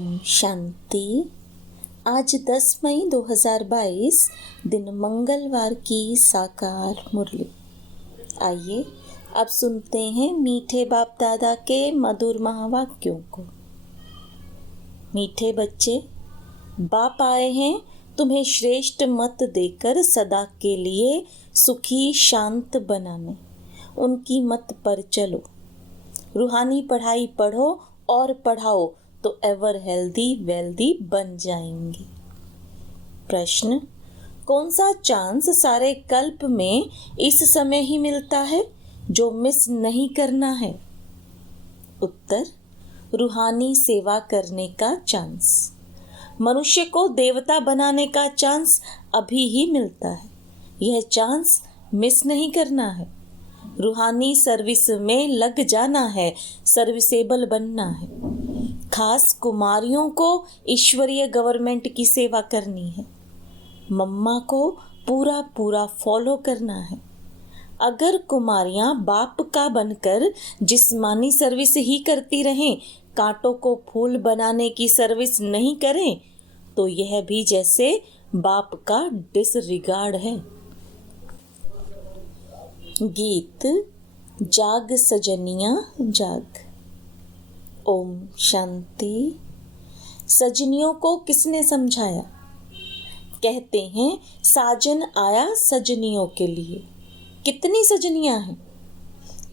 ओम शांति। आज 10 मई 2022 दिन मंगलवार की साकार मुरली। आइए अब सुनते हैं मीठे बाप दादा के मधुर महावाक्यों को। मीठे बच्चे, बाप आए हैं तुम्हें श्रेष्ठ मत देकर सदा के लिए सुखी शांत बनाने। उनकी मत पर चलो, रूहानी पढ़ाई पढ़ो और पढ़ाओ तो एवर हेल्दी वेल्दी बन जाएंगे। प्रश्न, कौन सा चांस सारे कल्प में इस समय ही मिलता है जो मिस नहीं करना है? उत्तर, रूहानी सेवा करने का चांस। मनुष्य को देवता बनाने का चांस अभी ही मिलता है, यह चांस मिस नहीं करना है। रूहानी सर्विस में लग जाना है, सर्विसेबल बनना है। खास कुमारियों को ईश्वरीय गवर्नमेंट की सेवा करनी है। मम्मा को पूरा पूरा फॉलो करना है। अगर कुमारियां बाप का बनकर जिस्मानी सर्विस ही करती रहें, कांटों को फूल बनाने की सर्विस नहीं करें, तो यह भी जैसे बाप का डिसरिगार्ड है। गीत जाग सजनिया जाग। ओम शांति। सजनियों को किसने समझाया? कहते हैं साजन आया सजनियों के लिए। कितनी सजनियां हैं?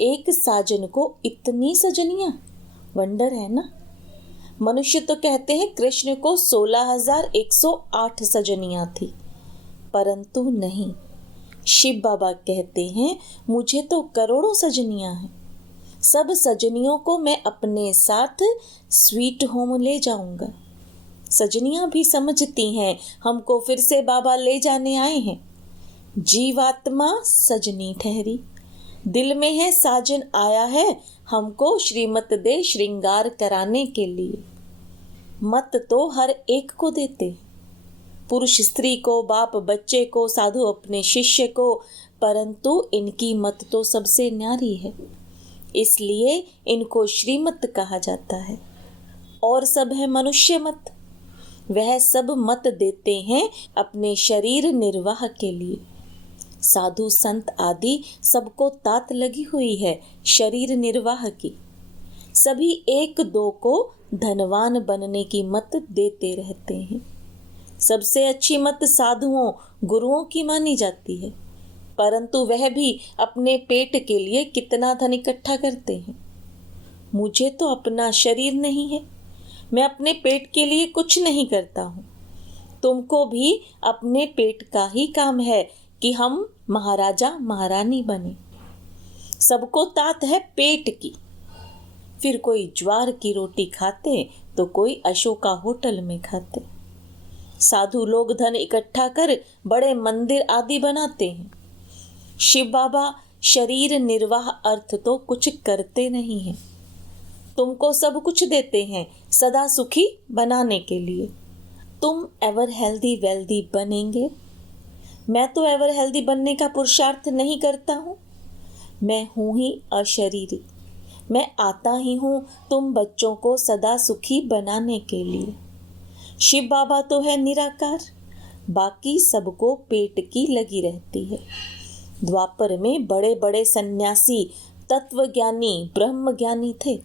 एक साजन को इतनी सजनियां, वंडर है ना। मनुष्य तो कहते हैं कृष्ण को 16,108 सजनियां थी, परंतु नहीं, शिव बाबा कहते हैं मुझे तो करोड़ों सजनियां हैं। सब सजनियों को मैं अपने साथ स्वीट होम ले जाऊंगा। सजनियां भी समझती हैं हमको फिर से बाबा ले जाने आए हैं। जीवात्मा सजनी ठहरी, दिल में है साजन आया है हमको श्रीमत दे श्रृंगार कराने के लिए। मत तो हर एक को देते, पुरुष स्त्री को, बाप बच्चे को, साधु अपने शिष्य को, परंतु इनकी मत तो सबसे न्यारी है, इसलिए इनको श्रीमत कहा जाता है। और सब है मनुष्य मत। वह सब मत देते हैं अपने शरीर निर्वाह के लिए। साधु संत आदि सबको तात लगी हुई है शरीर निर्वाह की। सभी एक दो को धनवान बनने की मत देते रहते हैं। सबसे अच्छी मत साधुओं गुरुओं की मानी जाती है, परंतु वह भी अपने पेट के लिए कितना धन इकट्ठा करते हैं। मुझे तो अपना शरीर नहीं है, मैं अपने पेट के लिए कुछ नहीं करता हूँ। तुमको भी अपने पेट का ही काम है कि हम महाराजा महारानी बने। सबको तात है पेट की। फिर कोई ज्वार की रोटी खाते तो कोई अशोका होटल में खाते। साधु लोग धन इकट्ठा कर बड़े मंदिर आदि बनाते हैं। शिव बाबा शरीर निर्वाह अर्थ तो कुछ करते नहीं हैं। तुमको सब कुछ देते हैं सदा सुखी बनाने के लिए। तुम एवर हेल्दी वेल्दी बनेंगे। मैं तो एवर हेल्दी बनने का पुरुषार्थ नहीं करता हूँ। मैं हूँ ही अशरीरी। मैं आता ही हूँ तुम बच्चों को सदा सुखी बनाने के लिए। शिव बाबा तो है निराकार, बाकी सबको पेट की लगी रहती है। द्वापर में बड़े बड़े सन्यासी तत्वज्ञानी ब्रह्म ज्ञानी थे,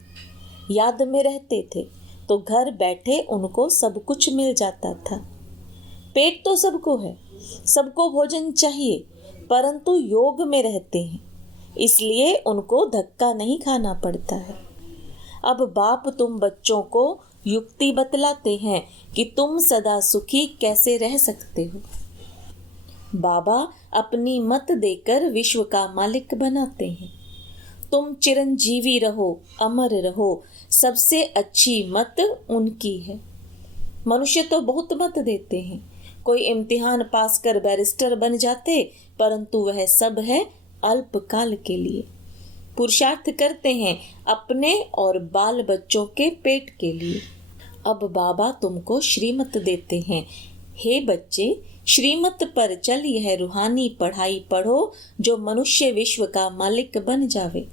याद में रहते थे तो घर बैठे उनको सब कुछ मिल जाता था। पेट तो सबको है, सबको भोजन चाहिए, परंतु योग में रहते हैं, इसलिए उनको धक्का नहीं खाना पड़ता है। अब बाप तुम बच्चों को युक्ति बतलाते हैं कि तुम सदा सुखी कैसे रह सकते हो। बाबा अपनी मत देकर विश्व का मालिक बनाते हैं। तुम चिरंजीवी रहो, अमर रहो, सबसे अच्छी मत उनकी है। मनुष्य तो बहुत मत देते हैं, कोई इम्तिहान पास कर बैरिस्टर बन जाते, परंतु वह सब है अल्पकाल के लिए। पुरुषार्थ करते हैं अपने और बाल बच्चों के पेट के लिए। अब बाबा तुमको श्रीमत देते हैं, हे बच्चे श्रीमत पर चल, यह रूहानी पढ़ाई पढ़ो जो मनुष्य विश्व का मालिक बन जावे।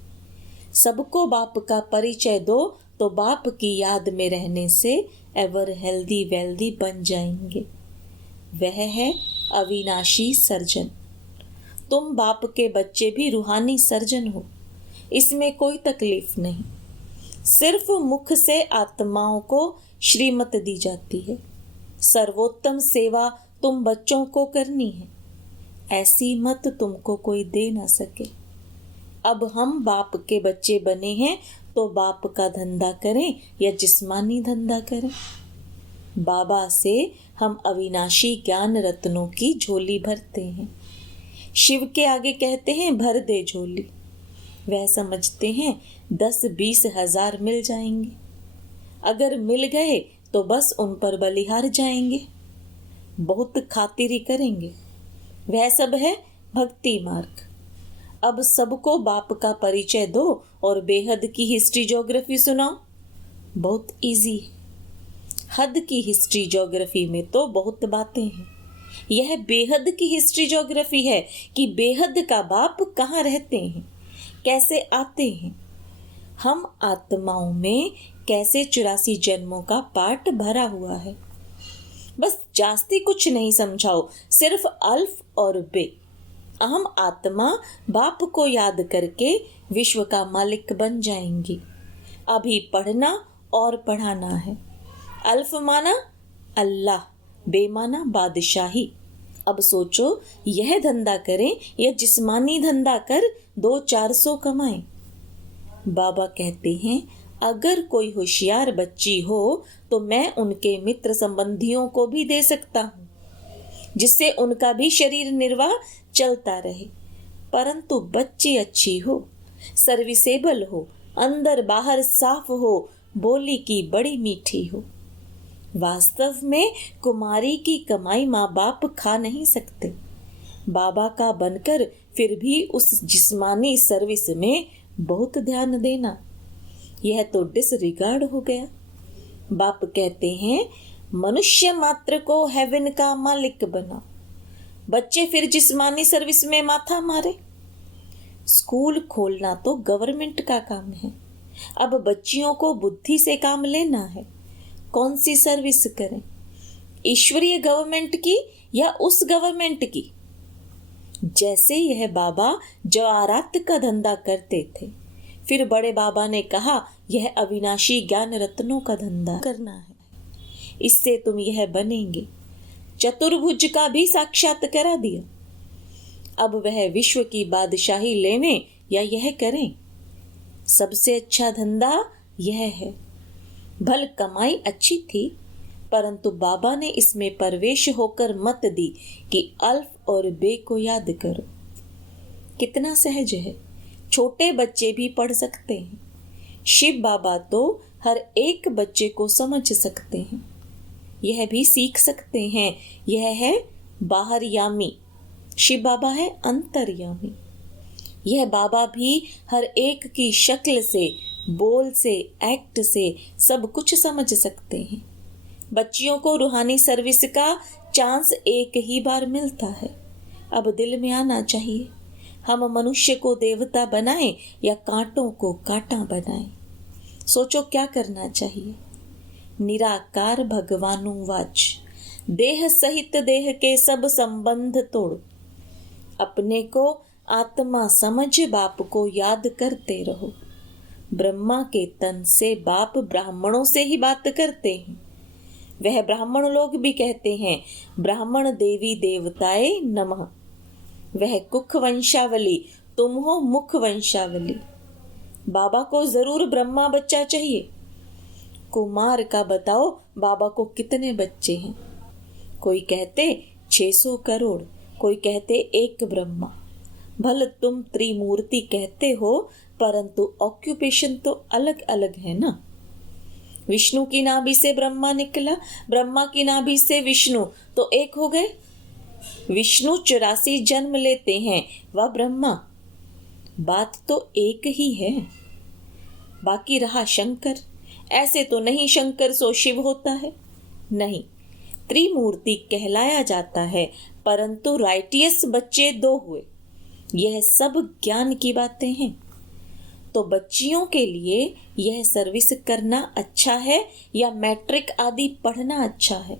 सबको बाप का परिचय दो तो बाप की याद में रहने से एवर हेल्दी वेल्दी बन जाएंगे। वह है अविनाशी सर्जन। तुम बाप के बच्चे भी रूहानी सर्जन हो, इसमें कोई तकलीफ नहीं। सिर्फ मुख से आत्माओं को श्रीमत दी जाती है। सर्वोत्तम सेवा तुम बच्चों को करनी है, ऐसी मत तुमको कोई दे ना सके। अब हम बाप के बच्चे बने हैं तो बाप का धंधा करें या जिस्मानी धंधा करें। बाबा से हम अविनाशी ज्ञान रत्नों की झोली भरते हैं। शिव के आगे कहते हैं भर दे झोली। वह समझते हैं 10-20 हजार मिल जाएंगे। अगर मिल गए तो बस उन पर बलिहार जाएंगे, बहुत खातिरी करेंगे। वह सब है भक्ति मार्ग। अब सबको बाप का परिचय दो और बेहद की हिस्ट्री ज्योग्राफी सुनाओ। बहुत इजी है। हद की हिस्ट्री ज्योग्राफी में तो बहुत बातें हैं। यह बेहद की हिस्ट्री ज्योग्राफी है कि बेहद का बाप कहाँ रहते हैं, कैसे आते हैं। हम आत्माओं में कैसे 84 जन्मों का पाठ भरा हुआ है। बस जास्ती कुछ नहीं समझाओ, सिर्फ अल्फ और बे। हम आत्मा बाप को याद करके विश्व का मालिक बन जाएंगी। अभी पढ़ना और पढ़ाना है। अल्फ माना अल्लाह, बे माना बादशाही। अब सोचो, यह धंधा करें या जिस्मानी धंधा कर 200-400 कमाएं। बाबा कहते हैं अगर कोई होशियार बच्ची हो तो मैं उनके मित्र संबंधियों को भी दे सकता हूँ, जिससे उनका भी शरीर निर्वाह चलता रहे। परंतु बच्ची अच्छी हो, सर्विसेबल हो, अंदर बाहर साफ हो, बोली की बड़ी मीठी हो। वास्तव में कुमारी की कमाई माँ बाप खा नहीं सकते। बाबा का बनकर फिर भी उस जिस्मानी सर्विस में बहुत ध्यान देना, यह तो डिसरिगार्ड हो गया। बाप कहते हैं मनुष्य मात्र को हेवन का मालिक बना। बच्चे फिर जिस्मानी सर्विस में माथा मारे। स्कूल खोलना तो गवर्नमेंट का काम है। अब बच्चियों को बुद्धि से काम लेना है। कौन सी सर्विस करें, ईश्वरीय गवर्नमेंट की या उस गवर्नमेंट की? जैसे यह बाबा जवारात का धंधा करते थे, फिर बड़े बाबा ने कहा यह अविनाशी ज्ञान रत्नों का धंधा करना है, इससे तुम यह बनेंगे। चतुर्भुज का भी साक्षात करा दिया। अब वह विश्व की बादशाही लेने या यह करें? सबसे अच्छा धंधा यह है। भल कमाई अच्छी थी, परंतु बाबा ने इसमें प्रवेश होकर मत दी कि अल्फ और बे को याद करो। कितना सहज है, छोटे बच्चे भी पढ़ सकते हैं। शिव बाबा तो हर एक बच्चे को समझ सकते हैं, यह भी सीख सकते हैं। यह है बाहरयामी, शिव बाबा है अंतर्यामी। यह बाबा भी हर एक की शक्ल से, बोल से, एक्ट से सब कुछ समझ सकते हैं। बच्चियों को रूहानी सर्विस का चांस एक ही बार मिलता है। अब दिल में आना चाहिए, हम मनुष्य को देवता बनाएं या कांटों को कांटा बनाएं। सोचो क्या करना चाहिए। निराकार भगवानुवाच, देह सहित देह के सब संबंध तोड़। अपने को आत्मा समझ बाप को याद करते रहो। ब्रह्मा के तन से बाप ब्राह्मणों से ही बात करते हैं। वह ब्राह्मण लोग भी कहते हैं ब्राह्मण देवी देवताए नमः। वह कुख वंशावली, तुम हो मुख वंशावली। बाबा को जरूर ब्रह्मा बच्चा चाहिए। कुमार का बताओ बाबा को कितने बच्चे हैं? कोई कहते 600 करोड़, कोई कहते एक ब्रह्मा। भले तुम त्रिमूर्ति कहते हो, परंतु ऑक्यूपेशन तो अलग अलग है ना। विष्णु की नाभि से ब्रह्मा निकला, ब्रह्मा की नाभि से विष्णु, तो एक हो गए। विष्णु 84 जन्म लेते हैं, वह ब्रह्मा। बात तो एक ही है। बाकी रहा शंकर, ऐसे तो नहीं शंकर सो शिव होता है, नहीं। त्रिमूर्ति कहलाया जाता है, परंतु राइटियस बच्चे 2 हुए। यह सब ज्ञान की बातें हैं। तो बच्चियों के लिए यह सर्विस करना अच्छा है या मैट्रिक आदि पढ़ना अच्छा है?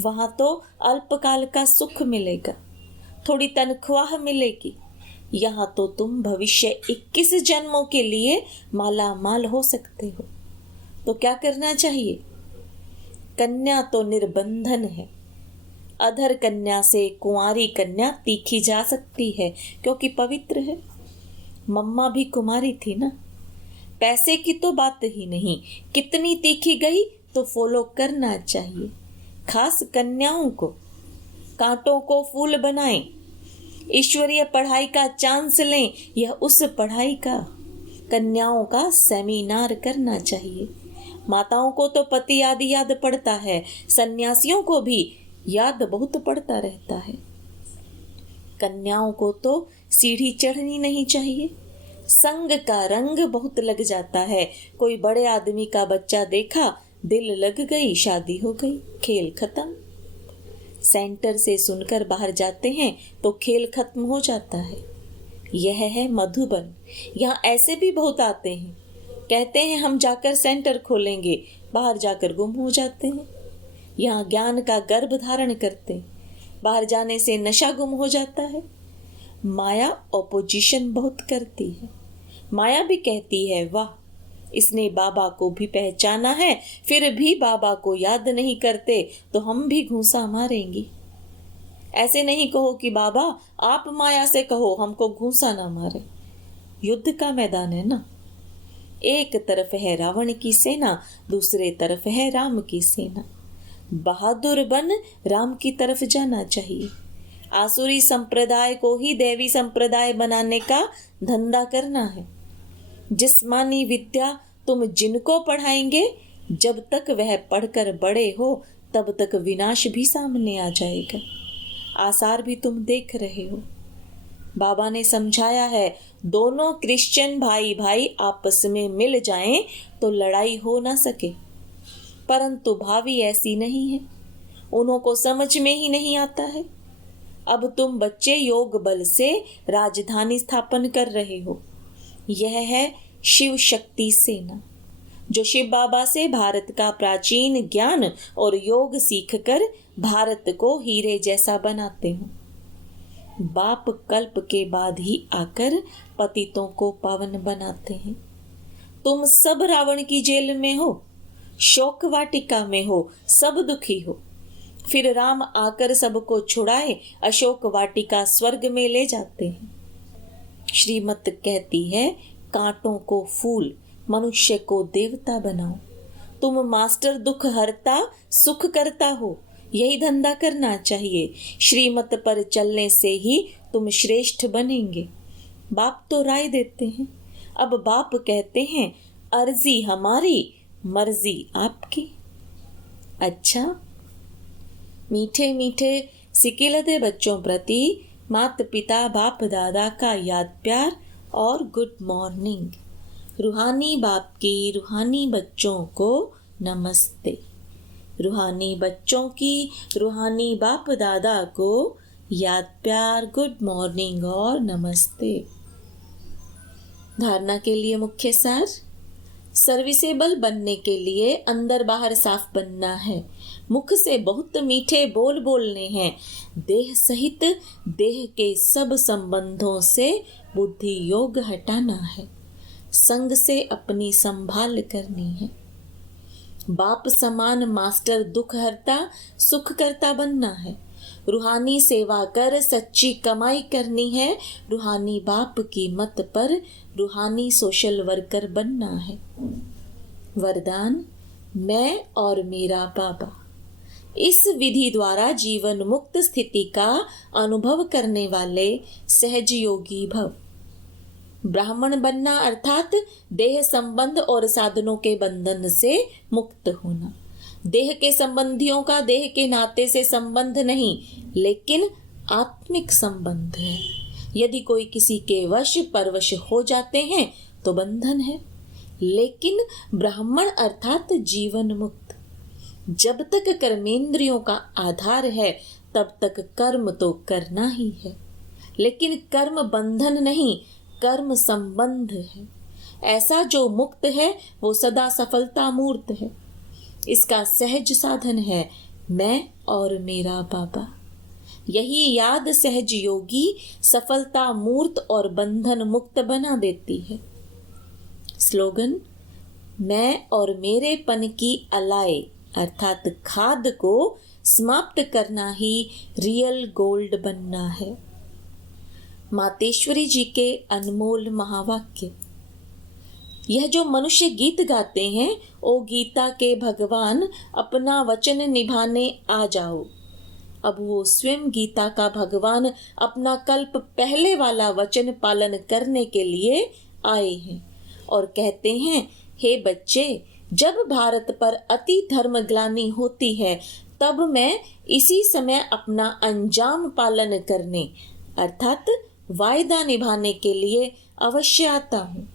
वहां तो अल्पकाल का सुख मिलेगा, थोड़ी तनख्वाह मिलेगी। यहाँ तो तुम भविष्य 21 जन्मों के लिए माला माल हो सकते हो। तो क्या करना चाहिए? कन्या तो निर्बंधन है। अधर कन्या से कुंवारी कन्या तीखी जा सकती है क्योंकि पवित्र है। मम्मा भी कुमारी थी ना। पैसे की तो बात ही नहीं, कितनी तीखी गई तो फॉलो करना चाहिए। खास कन्याओं को कांटों को फूल बनाएं, ईश्वरीय पढ़ाई का चांस लें, यह उस पढ़ाई का। कन्याओं का सेमिनार करना चाहिए। माताओं को तो पति आदि याद पड़ता है, सन्यासियों को भी याद बहुत पड़ता रहता है। कन्याओं को तो सीढ़ी चढ़नी नहीं चाहिए। संग का रंग बहुत लग जाता है। कोई बड़े आदमी का बच्चा देखा, दिल लग गई, शादी हो गई, खेल खत्म। सेंटर से सुनकर बाहर जाते हैं तो खेल खत्म हो जाता है। यह है मधुबन। यहाँ ऐसे भी बहुत आते हैं, कहते हैं हम जाकर सेंटर खोलेंगे, बाहर जाकर गुम हो जाते हैं। यहाँ ज्ञान का गर्भ धारण करते हैं, बाहर जाने से नशा गुम हो जाता है। माया ऑपोजिशन बहुत करती है। माया भी कहती है वाह, इसने बाबा को भी पहचाना है, फिर भी बाबा को याद नहीं करते तो हम भी घूंसा मारेंगे। ऐसे नहीं कहो कि बाबा आप माया से कहो, हमको घूंसा ना मारे। युद्ध का मैदान है ना। एक तरफ है रावण की सेना, दूसरे तरफ है राम की सेना। बहादुर बन राम की तरफ जाना चाहिए। आसुरी संप्रदाय को ही देवी संप्रदाय बनाने का धंधा करना है। जिस्मानी विद्या तुम जिनको पढ़ाएंगे, जब तक वह पढ़कर बड़े हो तब तक विनाश भी सामने आ जाएगा। आसार भी तुम देख रहे हो। बाबा ने समझाया है, दोनों क्रिश्चियन भाई भाई आपस में मिल जाएं तो लड़ाई हो ना सके, परंतु भावी ऐसी नहीं है, उनको समझ में ही नहीं आता है। अब तुम बच्चे योग बल से राजधानी स्थापन कर रहे हो। यह है शिव शक्ति सेना, जो शिव बाबा से भारत का प्राचीन ज्ञान और योग सीखकर भारत को हीरे जैसा बनाते हो। बाप कल्प के बाद ही आकर पतितों को पावन बनाते हैं। तुम सब रावण की जेल में हो, शोक वाटिका में हो, सब दुखी हो। फिर राम आकर सबको छुड़ाए, अशोक वाटिका स्वर्ग में ले जाते हैं। श्रीमत कहती है, कांटों को फूल, मनुष्य को देवता बनाओ। तुम मास्टर दुख हरता सुख करता हो, यही धंधा करना चाहिए। श्रीमत पर चलने से ही तुम श्रेष्ठ बनेंगे। बाप तो राय देते हैं, अब बाप कहते हैं अर्जी हमारी मर्जी आपकी। अच्छा, मीठे मीठे सिकिलते बच्चों प्रति माता पिता बाप दादा का याद प्यार और गुड मॉर्निंग। रूहानी बाप की रूहानी बच्चों को नमस्ते। रूहानी बच्चों की रूहानी बाप दादा को याद प्यार, गुड मॉर्निंग और नमस्ते। धारणा के लिए मुख्य सार, सर्विसेबल बनने के लिए अंदर बाहर साफ बनना है। मुख से बहुत मीठे बोल बोलने हैं। देह सहित देह के सब संबंधों से बुद्धि योग हटाना है। संग से अपनी संभाल करनी है। बाप समान मास्टर दुख हरता सुख करता बनना है। रूहानी सेवा कर सच्ची कमाई करनी है। रूहानी बाप की मत पर रूहानी सोशल वर्कर बनना है। वरदान, मैं और मेरा बाबा। इस विधि द्वारा जीवन मुक्त स्थिति का अनुभव करने वाले सहज योगी भव। ब्राह्मण बनना अर्थात देह संबंध और साधनों के बंधन से मुक्त होना। देह के संबंधियों का देह के नाते से संबंध नहीं, लेकिन आत्मिक संबंध है। यदि कोई किसी के वश परवश हो जाते हैं तो बंधन है, लेकिन ब्राह्मण अर्थात जीवन मुक्त। जब तक कर्मेंद्रियों का आधार है तब तक कर्म तो करना ही है, लेकिन कर्म बंधन नहीं, कर्म संबंध है। ऐसा जो मुक्त है वो सदा सफलता मूर्त है। इसका सहज साधन है मैं और मेरा बाबा। यही याद सहज योगी सफलता मूर्त और बंधन मुक्त बना देती है। स्लोगन, मैं और मेरेपन की अलाए अर्थात खाद को समाप्त करना ही रियल गोल्ड बनना है। मातेश्वरी जी के अनमोल महावाक्य। यह जो मनुष्य गीत गाते हैं, ओ गीता के भगवान अपना वचन निभाने आ जाओ। अब वो स्वयं गीता का भगवान अपना कल्प पहले वाला वचन पालन करने के लिए आए हैं और कहते हैं, हे बच्चे, जब भारत पर अति धर्मग्लानि होती है तब मैं इसी समय अपना अंजाम पालन करने अर्थात वायदा निभाने के लिए अवश्य आता हूँ।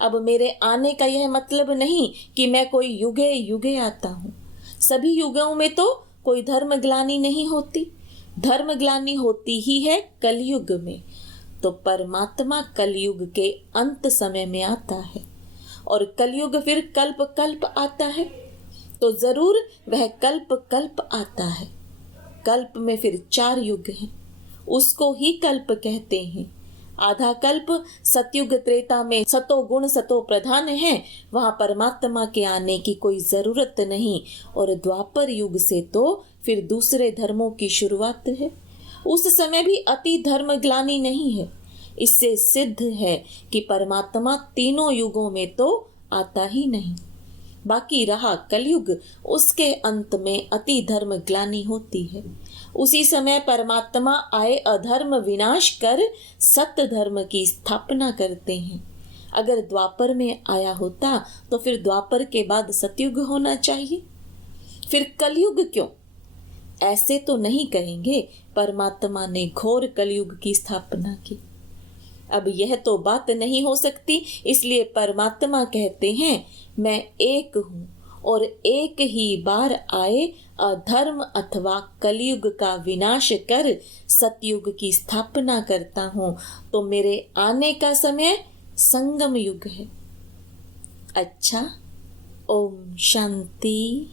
अब मेरे आने का यह मतलब नहीं कि मैं कोई युगे युगे आता हूँ। सभी युगों में तो कोई धर्मग्लानि नहीं होती। धर्मग्लानि होती ही है कलयुग में। तो परमात्मा कलयुग के अंत समय में आता है और कलयुग फिर कल्प कल्प आता है। तो जरूर वह कल्प कल्प आता है। कल्प में फिर 4 युग हैं, उसको ही कल्प कहते हैं। आधा कल्प सतयुग त्रेता में सतो गुण सतो प्रधान है, वहां परमात्मा के आने की कोई जरूरत नहीं। और द्वापर युग से तो फिर दूसरे धर्मों की शुरुआत है। उस समय भी अति धर्मग्लानि नहीं है। इससे सिद्ध है कि परमात्मा तीनों युगों में तो आता ही नहीं। बाकी रहा कलयुग, उसके अंत में अति धर्म ग्लानि होती है। उसी समय परमात्मा आए अधर्म विनाश कर सत्य धर्म की स्थापना करते हैं। अगर द्वापर में आया होता तो फिर द्वापर के बाद सतयुग होना चाहिए। फिर कलयुग क्यों? ऐसे तो नहीं कहेंगे परमात्मा ने घोर कलयुग की स्थापना की। अब यह तो बात नहीं हो सकती, इसलिए परमात्मा कहते हैं, मैं एक हूँ और एक ही बार आए अधर्म अथवा कलयुग का विनाश कर सतयुग की स्थापना करता हूँ। तो मेरे आने का समय संगम युग है। अच्छा, ओम शांति।